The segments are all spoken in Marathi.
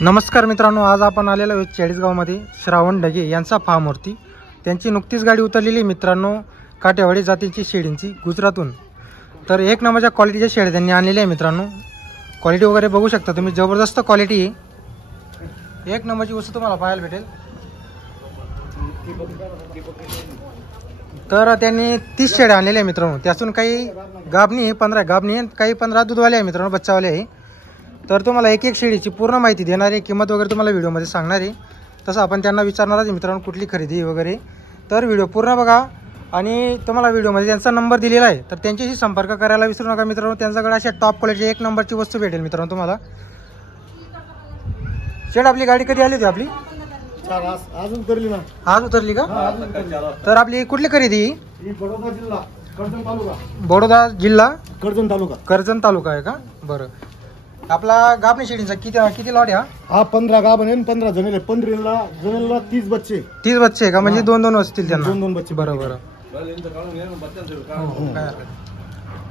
नमस्कार मित्रांनो, आज आपण आलेलो आहोत चाळीसगावमध्ये श्रावण ढगे यांचा फार्मवरती। त्यांची नुकतीच गाडी उतरलेली मित्रांनो, काटेवाडी जातीची शेळींची गुजरातहून। तर एक नंबरच्या क्वालिटीच्या शेळ्या त्यांनी आणलेल्या आहे मित्रांनो। क्वालिटी वगैरे बघू शकता तुम्ही, जबरदस्त क्वालिटी आहे। एक नंबरची वस्तू तुम्हाला पाहायला भेटेल। तर त्यांनी 30 शेळ्या आणलेल्या आहे मित्रांनो, त्यातून काही गाभणी आहे, 15 गाभणी आहे, काही 15 दूधवाले आहे मित्रांनो, बच्चावाले आहे। तर तुम्हाला एक एक शेळीची पूर्ण माहिती देणार आहे, किंमत वगैरे तुम्हाला व्हिडिओमध्ये सांगणार आहे। तसं आपण त्यांना विचारणार आहे मित्रांनो कुठली खरेदी वगैरे। तर व्हिडिओ पूर्ण बघा आणि तुम्हाला व्हिडिओमध्ये त्यांचा नंबर दिलेला आहे, तर त्यांच्याशी संपर्क करायला विसरू नका मित्रांनो। त्यांच्याकडे अशा टॉप क्वालिटीची एक नंबरची वस्तू भेटेल मित्रांनो तुम्हाला। शेड आपली गाडी कधी आली होती आपली? आज उतरली ना। आज उतरली का? तर आपली कुठली खरेदी? बडोदा जिल्हा कर्जत तालुका। बडोदा जिल्हा कर्जत तालुका। कर्जत तालुका आहे का? बरं। आपला गाभणी शेळींचा किती लॉट आहे हा? 15 गाभण आहे, 15 जणेल, 15 जणेला 30 बच्चे। 30 बच्चे आहे का? म्हणजे 2-2 असतील त्यांना? 2-2 बच्चे। बरोबर।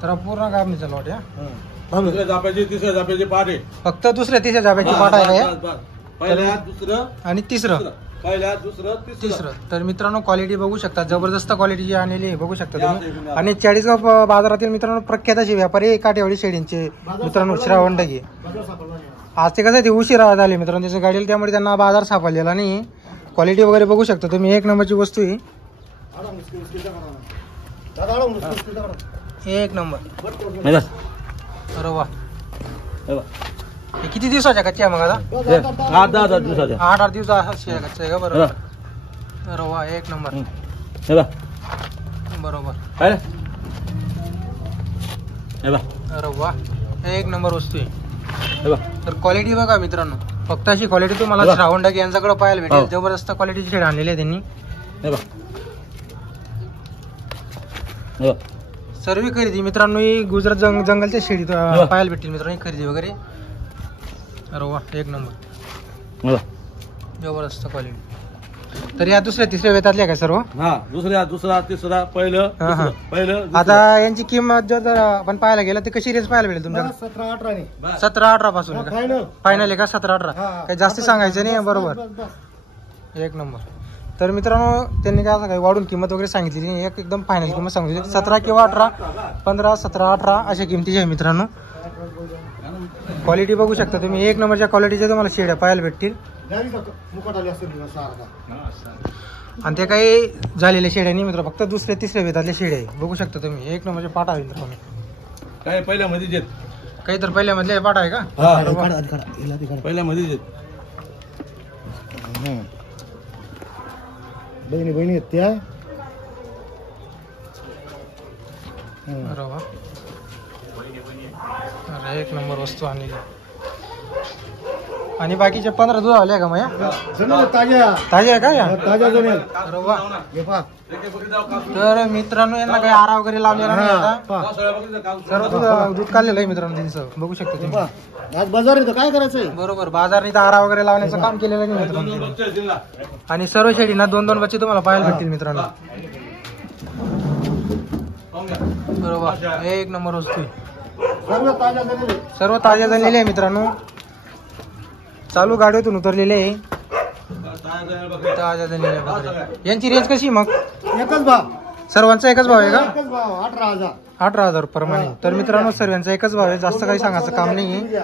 तर पूर्ण गाभणीचा लॉट आहे। दुसऱ्या जाप्याची तिसऱ्या जाप्याची पाट आहे, फक्त दुसऱ्या तिसऱ्या जाब्याची पाट आहे पहिल्या दुसरं आणि तिसरं पहिल्या दुसरं तिसरं। तर मित्रांनो क्वालिटी बघू शकता, जबरदस्त क्वालिटीची आणलेली आहे, बघू शकता तुम्ही। आणि चाळीसगाव बाजारातील मित्रांनो प्रख्यात असे व्यापारी काटेवाडी शेळींचे मित्रांनो श्रावण ढगे। आज ते कसं आहे, ते उशिरा झाले मित्रांनो त्याच्या गाडीला, त्यामुळे त्यांना बाजार सापडलेला नाही। क्वालिटी वगैरे बघू शकता तुम्ही, एक नंबरची वस्तू आहे, एक नंबर। अरे वा, किती दिवसाच्या कच्च्या मग आता? 8-10 दिवसाच्या। 8-8 दिवसाच्या कच्च्या आहे का? बरोबर। अरे वा, एक नंबर। बरोबर। अरे वा, एक नंबर वस्तू आहे। तर क्वालिटी बघा मित्रांनो, फक्त अशी क्वालिटी तुम्हाला श्रावण ढगे यांच्याकडे पाहायला भेटेल। जबरदस्त क्वालिटीची शेड आणलेली आहे त्यांनी। सर्व खरेदी मित्रांनो ही गुजरात जंगलच्या शेळी पाहायला भेटेल मित्रांनो, ही खरेदी वगैरे। अरे वा, एक नंबर, जबरदस्त क्वालिटी। तर या दुसऱ्या तिसऱ्या वेतातल्या काय सर्व? हा, दुसरा तिसरा पहिलं। आता यांची किंमत जर आपण पाहायला गेलं तर कशी रेंज पाहायला भेटेल तुमच्याकडे? 17-18 17-18 पासून फायनल आहे का? 17-18 काही जास्त सांगायचं नाही? बरोबर, एक नंबर। तर मित्रांनो त्यांनी काय काही वाढून किंमत वगैरे सांगितली नाही, एकदम फायनल किंमत सांगितली 17 किंवा 18, 15, 17, 18 अशा किमतीची आहे मित्रांनो। क्वालिटी बघू शकता तुम्ही, एक नंबरच्या क्वालिटीच्या तुम्हाला शेड्या पाहायला भेटतील। आणि ते काही झालेल्या शेड्या नाही मित्र, फक्त दुसऱ्या तिसऱ्या वेतातल्या शेड्या आहे, बघू शकता तुम्ही। एक नंबरचे पाठ आहे मित्रांनो, काय पहिल्या मध्ये काही तर पहिल्या मधले पाठ आहे का? पहिल्या मध्ये बहिणी आहेत त्या। अरे वा, अरे एक नंबर वस्तू आणलेली। आणि बाकीचे 15 दूध आले का? मग ताज्या आहे का या? अरे वा। तर मित्रांनो यांना काही आरा वगैरे लावलेला नाही आता, सर्व दूध काढलेलं आहे मित्रांनो त्यांचं, बघू शकता तुम्ही। आज बाजार आहे तर काय करायचंय? बरोबर, बाजारनी तर आरा वगैरे लावण्याचं काम केलेलं नाही मित्रांनो। आणि सर्व शेळींना 2-2 बच्चे तुम्हाला पाहायला भेटतील मित्रांनो। बरोबर, एक नंबर वस्तू आहे, सर्व ताज्या झालेले आहे मित्रांनो, चालू गाडीतून उतरलेले आहे, ताज्या झालेले आहे। यांची रेंज कशी मग? एकच भाव, सर्वांचा एकच भाव आहे का? 18,000 18,000 प्रमाणे। तर मित्रांनो सर्वांचा एकच भाव आहे, जास्त काही सांगायचं काम नाही आहे।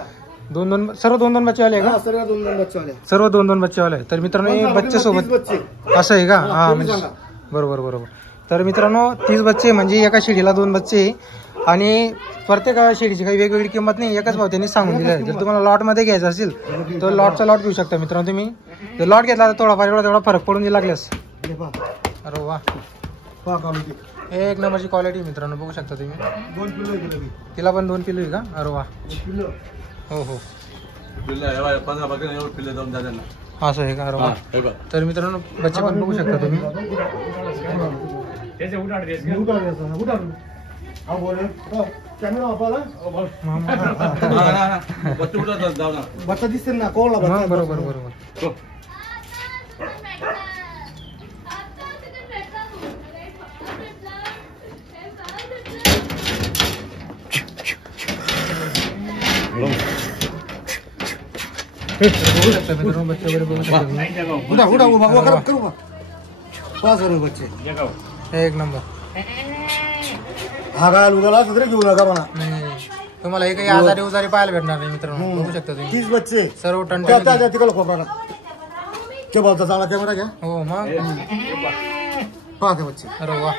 2-2 सर्व 2-2 बच्चे आले का? सर्व 2-2 बच्चे आले, सर्व 2-2 बच्चे आले। तर मित्रांनो हे बच्चे सोबत असं आहे का? हा म्हणजे बरोबर। तर मित्रांनो 30 बच्चे म्हणजे एका शेळीला 2 बच्चे, आणि प्रत्येक शेळीची काही वेगवेगळी किंमत नाही, एकच भाव त्यांनी सांगून दिला आहे। जर तुम्हाला लॉट मध्ये घ्यायचा असेल तर लॉटचा लॉट घेऊ शकता मित्रांनो तुम्ही। जर लॉट घेतला तर थोडाफार तेवढा फरक पडून दिला लागल्यास। अरे वा, एक नंबरची क्वालिटी मित्रांनो, बघू शकता तुम्ही। तिला पण 2 पिल्लू आहे का? अरे वा, हो असं आहे का? अरे वा। तर मित्रांनो बच्चे पण बघू शकता तुम्ही। बच्चा दिसते ना कोवळा बच्चा। बरोबर। बघू शकता मित्रांनो बच्चे वगैरे बघू शकता तुम्ही. उडा उडा उभा उभा करा करू बा 5,000 बच्चे एक नंबर. हा गाल उगाला असं तरी घेऊ नका म्हणा. नाही तुम्हाला हे काही आजारी उजारी पाहायला भेटणार नाही मित्रांनो. बघू शकता तुम्ही 30 बच्चे सर्व त्या टन. त्या तिकडे खोपराला के बोलता चांगला कॅमेरा घ्या. हो मग पहा ते बच्चे. अरे वा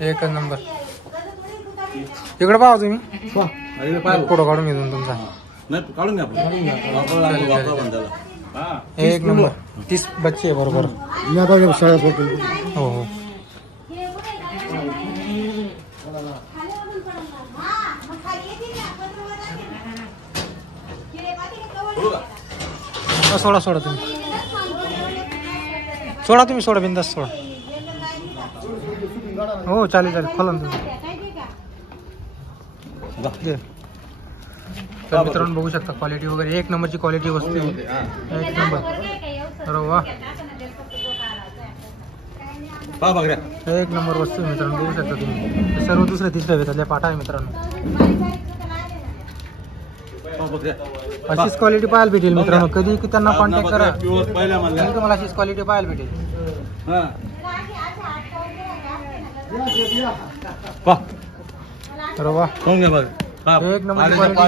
एकच नंबर. इकडे पाहा तुम्ही फोटो काढून घेऊन तुमचा. काढून घ्या एक नंबर 30 बच्चे आहे बरोबर. मी आता शाळेत होतो. हो हो सोडा सोडा तुम्ही सोडा तुम्ही सोडा बिंदास सोडा. हो चालेल चालेल खोला ना तुम्ही. दे. तर मित्रांनो बघू शकता क्वालिटी वगैरे एक नंबरची क्वालिटी वस्तू आहे. एक नंबर. अरे वा एक नंबर वस्तू आहे मित्रांनो. बघू शकता तुम्ही सर्व दुसऱ्या तिसऱ्या वेतातल्या पाठा आहे मित्रांनो. अशीच क्वालिटी पाहायला भेटेल मित्रांनो. कधी की त्यांना कॉन्टॅक्ट करा आणि तुम्हाला अशीच क्वालिटी पाहायला भेटेल. अरे वा एक नंबर क्वालिटी.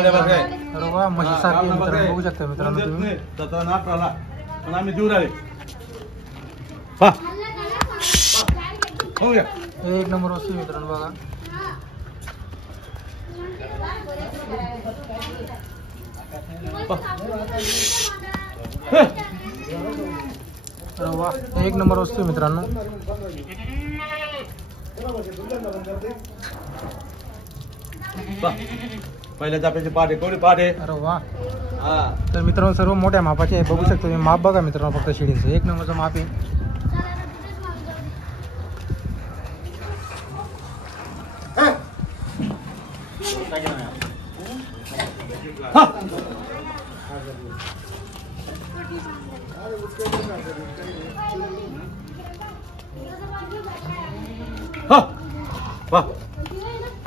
अरे वा म्हशीसारखी मित्रांनो. बघू शकता मित्रांनो तुम्ही. आम्ही देऊ राहिले एक नंबर वस्तू मित्रांनो बघा. अरे वा एक नंबर वस्तू मित्रांनो. पहिल्या जाप्याचे पाटे कोणी पाटे. अरे वा तर मित्रांनो सर्व मोठ्या मापाचे आहे. बघू शकतो तुम्ही माप बघा मित्रांनो फक्त शिडीचं एक नंबरचं माप आहे.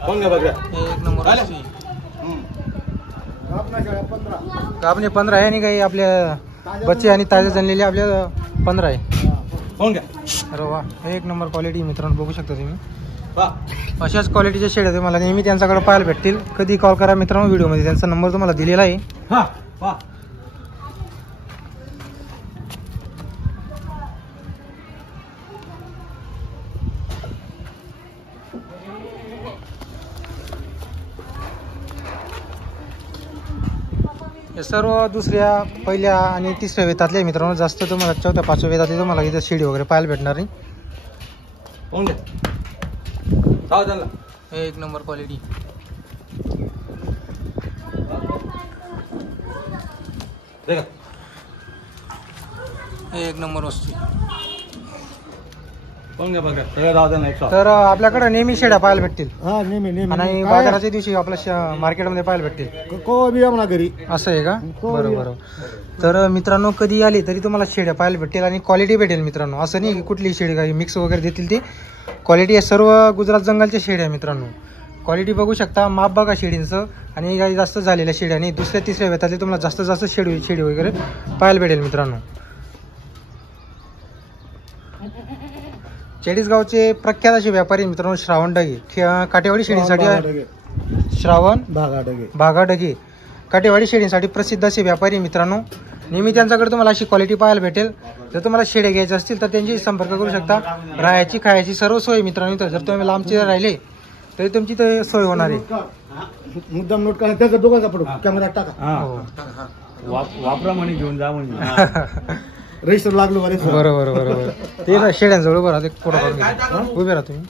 एक नंबर वस्तू. आपले 15 आहे आणि काही आपल्या बच्चे आणि ताजे जनलेले आपल्या 15 आहे. अरे वा एक नंबर क्वालिटी मित्रांनो. बघू शकता तुम्ही अशाच क्वालिटीच्या शेड्या तुम्हाला नेहमी त्यांच्याकडे पाहायला भेटतील. कधी कॉल करा मित्रांनो. व्हिडिओमध्ये त्यांचा नंबर तुम्हाला दिलेला आहे. हे सर्व दुसऱ्या पहिल्या आणि तिसऱ्या वेतातले मित्रांनो. जास्त तुम्हाला चौथ्या पाचव्या वेतातले तुम्हाला इथं शेडी वगैरे पाहायला भेटणार नाही. एक नंबर क्वालिटी. एक नंबर वस्तू. तर आपल्याकडे नेहमी शेड्या पाहायला भेटतील. हा नेहमी नेहमी आणि बाजाराच्या दिवशी आपल्या मार्केटमध्ये पाहायला भेटतील. को बी आम्हाला घरी असं आहे का. बरोबर. तर मित्रांनो कधी आली तरी तुम्हाला शेड्या पाहायला भेटेल आणि क्वालिटी भेटेल मित्रांनो. असं नाही की कुठली शेडी काही मिक्स वगैरे देतील. ती क्वालिटी आहे सर्व गुजरात जंगलच्या शेड्या मित्रांनो. क्वालिटी बघू शकता. माप बघा शेडींचं आणि काही जास्त झालेल्या शेड्या आणि दुसऱ्या तिसऱ्या वेतातले तुम्हाला जास्त जास्त शेडी वगैरे पाहायला भेटेल मित्रांनो. चाळीसगावचे प्रख्यात असे व्यापारी मित्रांनो श्रावण डगे. काटेवाडी शेडींसाठी श्रावण भागाडगे काटेवाडी शेडींसाठी प्रसिद्ध असे व्यापारी मित्रांनो. नेहमी त्यांच्याकडे तुम्हाला अशी क्वालिटी पाहायला भेटेल. जर तुम्हाला शेडे घ्यायचे असतील तर त्यांची संपर्क करू शकता. राहायची खायची सर्व सोय मित्रांनो. इथं जर तुम्ही लांबचे राहिले तरी तुमची तर सोय होणार आहे. मुद्दाम नोट करा. त्याचा दोघांचा पडू कॅमेरा टाका. वापरा म्हणे घेऊन जा म्हणजे रजिस्टर लागलो. बरोबर बरोबर. ते ना शेड्यांजवळ बरं ते फोटो काढून घ्या. उभे राहा तुम्ही.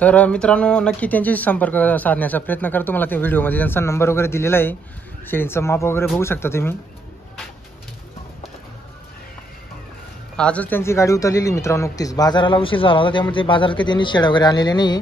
तर मित्रांनो नक्की त्यांच्याशी संपर्क साधण्याचा प्रयत्न करा. तुम्हाला त्या व्हिडिओमध्ये त्यांचा नंबर वगैरे दिलेला आहे. शेळींचं माप वगैरे बघू शकता तुम्ही. आजच त्यांची गाडी उतरलेली मित्रांनो. नुकतीच बाजाराला उशीर झाला होता त्यामुळे ते बाजारात काही त्यांनी शेळ्या वगैरे आणलेले नाही.